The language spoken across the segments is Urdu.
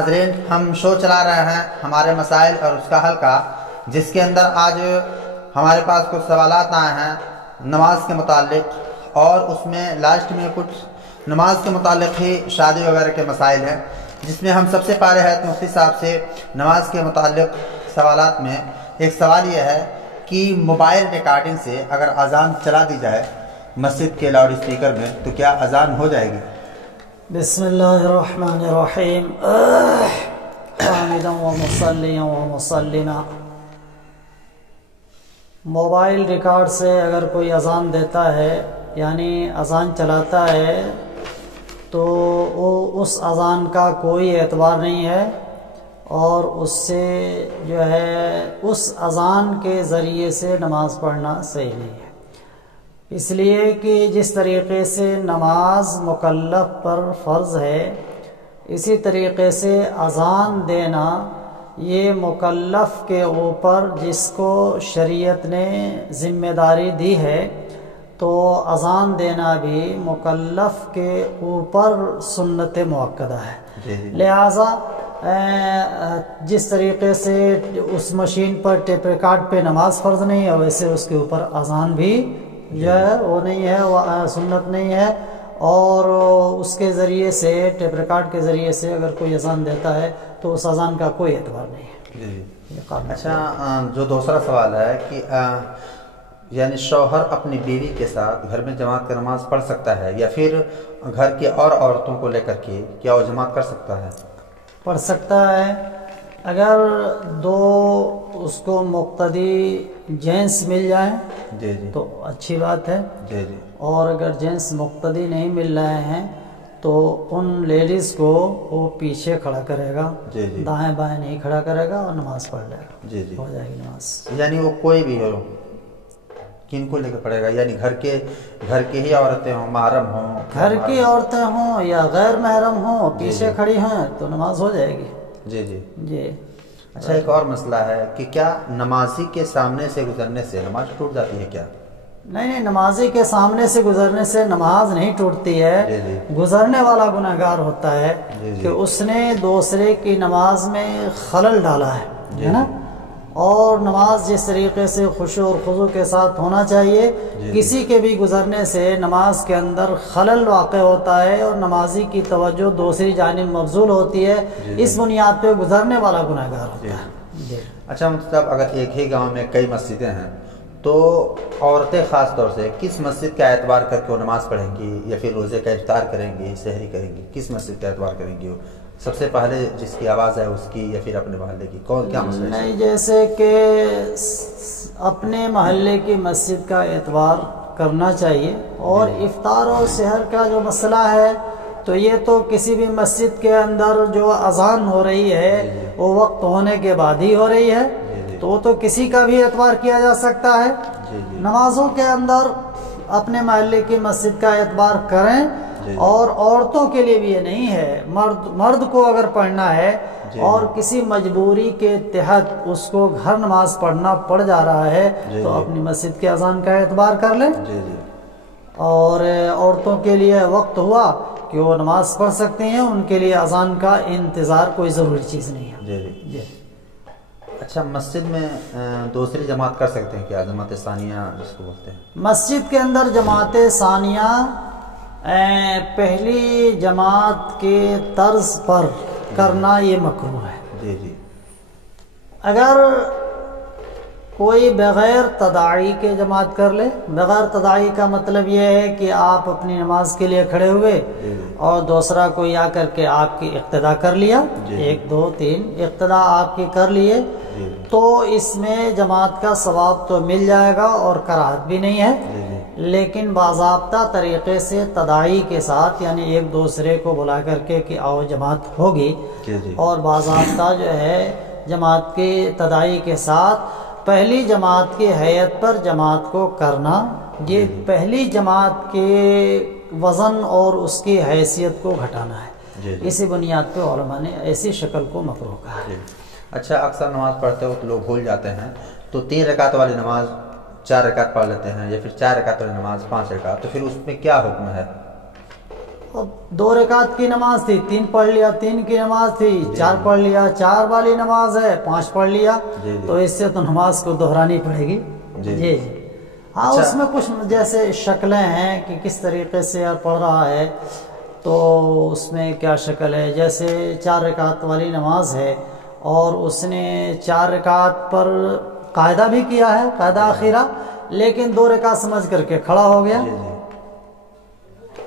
ناظرین، ہم شو چلا رہے ہیں ہمارے مسائل اور اس کا حل کا، جس کے اندر آج ہمارے پاس کچھ سوالات آئے ہیں نماز کے متعلق، اور اس میں لاسٹ میں کچھ نماز کے متعلق ہی شادی وغیرہ کے مسائل ہیں، جس میں ہم سب سے پہلے حضرت مفتی صاحب سے نماز کے متعلق سوالات میں ایک سوال یہ ہے کہ موبائل ریکارڈنگ سے اگر اذان چلا دی جائے مسجد کے لاؤڈ اسپیکر میں تو کیا اذان ہو جائے گی؟ بسم اللہ الرحمن الرحیم حامدا ومصلیا ومسلما۔ موبائل ریکارڈ سے اگر کوئی اذان دیتا ہے یعنی اذان چلاتا ہے تو وہ اس اذان کا کوئی اعتبار نہیں ہے، اور اس سے جو ہے اس اذان کے ذریعے سے نماز پڑھنا صحیح نہیں ہے، اس لیے کہ جس طریقے سے نماز مکلف پر فرض ہے اسی طریقے سے اذان دینا یہ مکلف کے اوپر جس کو شریعت نے ذمہ داری دی ہے، تو اذان دینا بھی مکلف کے اوپر سنت مؤکدہ ہے۔ لہذا جس طریقے سے اس مشین پر ٹیپ ریکارڈ پہ نماز فرض نہیں ہے، ویسے اس کے اوپر اذان بھی جو ہے وہ نہیں ہے، وہ سنت نہیں ہے، اور اس کے ذریعے سے ٹیپ ریکارڈ کے ذریعے سے اگر کوئی اذان دیتا ہے تو اس اذان کا کوئی اعتبار نہیں ہے۔ اچھا، جو دوسرا سوال ہے کہ یعنی شوہر اپنی بیوی کے ساتھ گھر میں جماعت کا نماز پڑھ سکتا ہے، یا پھر گھر کی اور عورتوں کو لے کر کے کیا وہ جماعت کر سکتا ہے؟ پڑھ سکتا ہے، اگر دو اس کو مقتدی جینس مل جائیں تو اچھی بات ہے، اور اگر جینس مقتدی نہیں مل رہے ہیں تو ان لیڈیز کو وہ پیچھے کھڑا کرے گا، دائیں بائیں نہیں کھڑا کرے گا، اور نماز پڑھ لے گا، ہو جائے گی نماز۔ یعنی وہ کوئی بھی ہو، کن کو لے کے پڑے گا؟ یعنی گھر کے ہی عورتیں ہوں، محرم ہوں، گھر کی عورتیں ہوں یا غیر محرم ہوں، پیچھے کھڑی ہیں تو نماز ہو جائے گی۔ جی اچھا، ایک اور مسئلہ ہے کہ کیا نمازی کے سامنے سے گزرنے سے نماز ٹوٹ جاتی ہے کیا؟ نہیں، نمازی کے سامنے سے گزرنے سے نماز نہیں ٹوٹتی ہے، گزرنے والا گنہگار ہوتا ہے کہ اس نے دوسرے کی نماز میں خلل ڈالا ہے نا، اور نماز جس طریقے سے خشوع اور خضوع کے ساتھ ہونا چاہیے، کسی کے بھی گزرنے سے نماز کے اندر خلل واقع ہوتا ہے اور نمازی کی توجہ دوسری جانب مبذول ہوتی ہے، اس بنیاد پہ گزرنے والا گنہگار ہوتا ہے۔ اچھا مطلب اگر ایک ہی گاؤں میں کئی مسجدیں ہیں تو عورتیں خاص طور سے کس مسجد کا اعتبار کر کے وہ نماز پڑھیں گی، یا پھر روزے کا افطار کریں گی، سحری کریں گی، کس مسجد کا اعتبار کریں گی؟ وہ سب سے پہلے جس کی آواز ہے اس کی، یا پھر اپنے محلے کی؟ کیا مسئلہ ہے؟ نہیں، جیسے کہ اپنے محلے کی مسجد کا اعتبار کرنا چاہیے، اور افطار اور سحر کا جو مسئلہ ہے تو یہ تو کسی بھی مسجد کے اندر جو اذان ہو رہی ہے وہ وقت ہونے کے بعد ہی ہو رہی ہے، تو وہ تو کسی کا بھی اعتبار کیا جا سکتا ہے۔ نمازوں کے اندر اپنے محلے کی مسجد کا اعتبار کریں، اور عورتوں کے لیے بھی یہ نہیں ہے، مرد کو اگر پڑھنا ہے اور کسی مجبوری کے تحت اس کو گھر نماز پڑھنا پڑ جا رہا ہے تو اپنی مسجد کے اذان کا اعتبار کر لیں، اور عورتوں کے لیے وقت ہوا کہ وہ نماز پڑھ سکتے ہیں، ان کے لیے اذان کا انتظار کوئی ضروری چیز نہیں ہے۔ اچھا، مسجد میں دوسری جماعت کر سکتے ہیں کیا، جماعت ثانیہ جس کو بولتے ہیں؟ مسجد کے اندر جماعت ثانیہ پہلی جماعت کے طرز پر کرنا یہ مکروہ ہے۔ اگر کوئی بغیر تداعی کے جماعت کر لے، بغیر تداعی کا مطلب یہ ہے کہ آپ اپنی نماز کے لیے کھڑے ہوئے اور دوسرا کوئی آ کر کے آپ کی اقتدا کر لیا، 1 2 3 اقتدا آپ کی کر لیے، تو اس میں جماعت کا ثواب تو مل جائے گا اور کراہت بھی نہیں ہے، لیکن باضابطہ طریقے سے تداعی کے ساتھ، یعنی ایک دوسرے کو بلا کر کے کہ آؤ جماعت ہوگی، اور باضابطہ جو ہے جماعت کی تداعی کے ساتھ پہلی جماعت کی حیت پر جماعت کو کرنا، یہ پہلی جماعت کے وزن اور اس کی حیثیت کو گھٹانا ہے، اسی بنیاد پہ علماء نے ایسی شکل کو مکروہ کہا ہے۔ اچھا، اکثر نماز پڑھتے وقت لوگ بھول جاتے ہیں، تو 3 رکعت والی نماز 4 رکعت پڑھ لیتے ہیں، یا پھر 4 رکعت والی نماز 5 رکعت، تو پھر اس میں کیا حکم ہے؟ اب 2 رکعت کی نماز تھی 3 پڑھ لیا، 3 کی نماز تھی 4 پڑھ لیا، 4 والی نماز ہے 5 پڑھ لیا، تو اس سے تو نماز کو دہرانی پڑے گی۔ جی ہاں اس میں کچھ جیسے شکلیں ہیں کہ کس طریقے سے پڑھ رہا ہے، تو اس میں کیا شکل ہے، جیسے 4 رکعت والی نماز ہے اور اس نے 4 رکعت پر قاعدہ بھی کیا ہے، قاعدہ اخیرہ، لیکن 2 رکعت سمجھ کر کے کھڑا ہو گیا،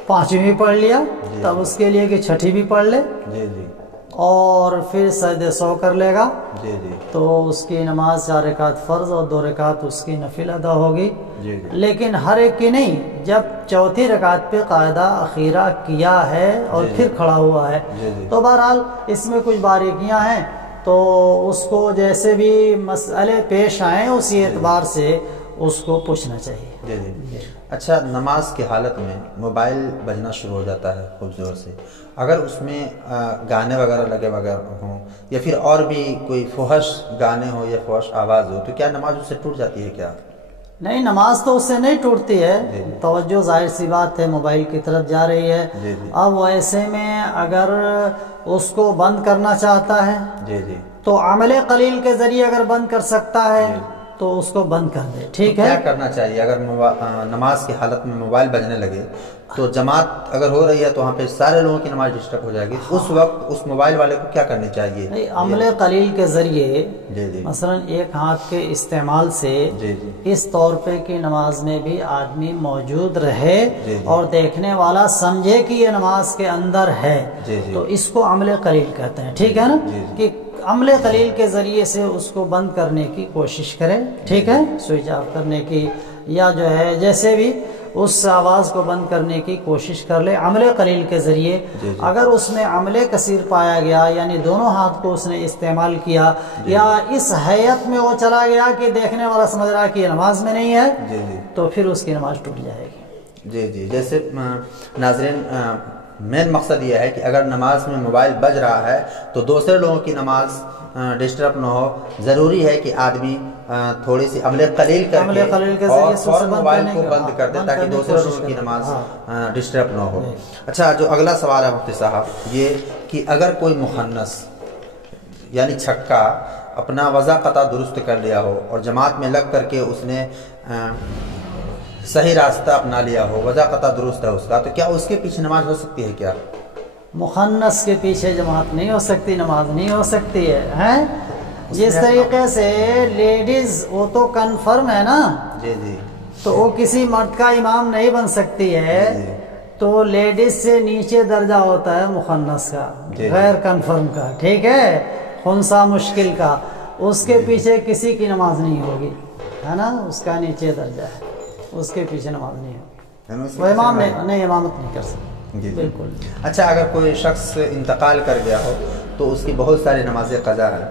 5ویں بھی پڑھ لیا، تب اس کے لیے کہ 6ٹھی بھی پڑھ لے اور پھر سجدہ سہو کر لے گا، تو اس کی نماز 4 رکعت فرض اور 2 رکعت اس کی نفل ادا ہوگی۔ لیکن ہر ایک کی نہیں، جب 4تھی رکعت پہ قاعدہ اخیرہ کیا ہے اور پھر کھڑا ہوا ہے، تو بہرحال اس میں کچھ باریکیاں ہیں، تو اس کو جیسے بھی مسئلے پیش آئیں اسی اعتبار سے اس کو پوچھنا چاہیے۔ اچھا، نماز کی حالت میں موبائل بجنا شروع ہو جاتا ہے خوب زور سے، اگر اس میں گانے وغیرہ لگے وغیرہ ہوں یا پھر اور بھی کوئی فحش گانے ہو یا فحش آواز ہو، تو کیا نماز اس سے ٹوٹ جاتی ہے کیا؟ نہیں، نماز تو اس سے نہیں ٹوٹتی ہے، توجہ ظاہر سی بات ہے موبائل کی طرف جا رہی ہے۔ اب ایسے میں اگر اس کو بند کرنا چاہتا ہے تو عمل قلیل کے ذریعے اگر بند کر سکتا ہے تو اس کو بند کر دے، ٹھیک ہے۔ کیا کرنا چاہیے اگر نماز کی حالت میں موبائل بجنے لگے، تو جماعت اگر ہو رہی ہے تو وہاں پہ سارے لوگوں کی نماز ڈسٹرب ہو جائے گی، اس وقت اس موبائل والے کو کیا کرنی چاہیے؟ عمل قلیل کے ذریعے مثلا ایک ہاتھ کے استعمال سے اس طور پہ کہ نماز میں بھی آدمی موجود رہے اور دیکھنے والا سمجھے کہ یہ نماز کے اندر ہے، تو اس کو عمل قلیل کہتے ہیں، ٹھیک ہے نا، کہ عمل قلیل کے ذریعے سے اس کو بند کرنے کی کوشش کرے، ٹھیک ہے، سوئچ آف کرنے کی یا جو ہے جیسے بھی اس آواز کو بند کرنے کی کوشش کر لے عمل قلیل کے ذریعے۔ اگر اس میں عمل کثیر پایا گیا، یعنی دونوں ہاتھ کو اس نے استعمال کیا، یا اس حیت میں وہ چلا گیا کہ دیکھنے والا سمجھ رہا کہ یہ نماز میں نہیں ہے، تو پھر اس کی نماز ٹوٹ جائے گی۔ جیسے ناظرین، مین مقصد یہ ہے کہ اگر نماز میں موبائل بج رہا ہے تو دوسرے لوگوں کی نماز ڈسٹرب نہ ہو، ضروری ہے کہ آدمی تھوڑی سی عمل قلیل کر کے اور فوراً موبائل کو بند کر دے تاکہ دوسرے لوگوں کی نماز ڈسٹرب نہ ہو۔ اچھا، جو اگلا سوال ہے مفتی صاحب، یہ کہ اگر کوئی مخنث یعنی چھکا اپنا وضع قطع درست کر لیا ہو اور جماعت میں لگ کر کے اس نے صحیح راستہ اپنا لیا ہو، وضع قطع درست ہے اس کا، تو کیا اس کے پیچھے نماز ہو سکتی ہے کیا؟ مخنث کے پیچھے جماعت نہیں ہو سکتی، نماز نہیں ہو سکتی ہے۔ جس طریقے سے لیڈیز وہ تو کنفرم ہے نا، تو وہ کسی مرد کا امام نہیں بن سکتی ہے، تو لیڈیز سے نیچے درجہ ہوتا ہے مخنث کا، غیر کنفرم کا، ٹھیک ہے، خنثی مشکل کا، اس کے پیچھے کسی کی نماز نہیں ہوگی، ہے نا، اس کا نیچے درجہ ہے، اس کے پیچھے نماز نہیں ہوگی، وہ امام نہیں امامت نہیں کر سکتا۔ بالکل۔ اچھا، اگر کوئی شخص انتقال کر گیا ہو تو اس کی بہت ساری نمازیں قضا ہیں،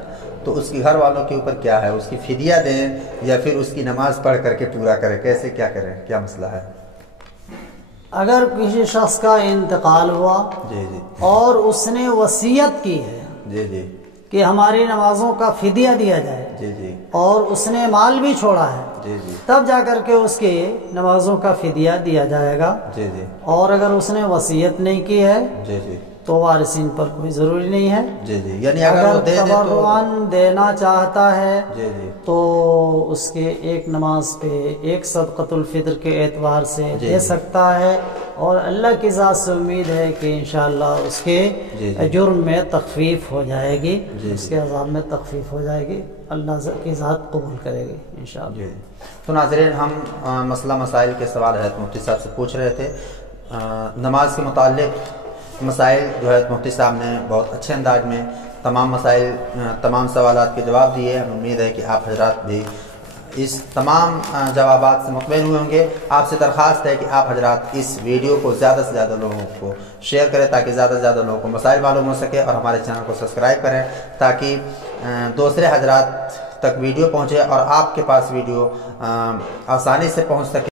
تو اس کی گھر والوں کے اوپر کیا ہے؟ اس کی فدیہ دیں یا پھر اس کی نماز پڑھ کر کے پورا کریں؟ کیسے کیا کریں؟ کیا مسئلہ ہے؟ اگر کسی شخص کا انتقال ہوا اور اس نے وصیت کی ہے کہ ہماری نمازوں کا فدیہ دیا جائے، اور اس نے مال بھی چھوڑا ہے، تب جا کر کے اس کی نمازوں کا فدیہ دیا جائے گا۔ اور اگر اس نے وصیت نہیں کی ہے تو وارثین پر کوئی ضروری نہیں ہے۔ یعنی اگر تبرعاً دینا چاہتا ہے تو اس کے ایک نماز پہ ایک صدقۃ الفطر کے اعتبار سے دے سکتا ہے، اور اللہ کی ذات سے امید ہے کہ انشاءاللہ اس کے جرم میں تخفیف ہو جائے گی، اس کے عذاب میں تخفیف ہو جائے گی، اللہ کی ذات قبول کرے گی انشاءاللہ۔ تو ناظرین، ہم مسئلہ مسائل کے سوال حضرت مفتی صاحب سے پوچھ رہے تھے، نماز کے متعلق مسائل جو ہے مفتی صاحب نے بہت اچھے انداز میں تمام سوالات کے جواب دیے۔ ہمیں امید ہے کہ آپ حضرات بھی اس تمام جوابات سے مطمئن ہوئے ہوں گے۔ آپ سے درخواست ہے کہ آپ حضرات اس ویڈیو کو زیادہ سے زیادہ لوگوں کو شیئر کریں تاکہ زیادہ سے زیادہ لوگوں کو مسائل معلوم ہو سکے، اور ہمارے چینل کو سبسکرائب کریں تاکہ دوسرے حضرات تک ویڈیو پہنچے اور آپ کے پاس ویڈیو آسانی سے پہنچ سکے۔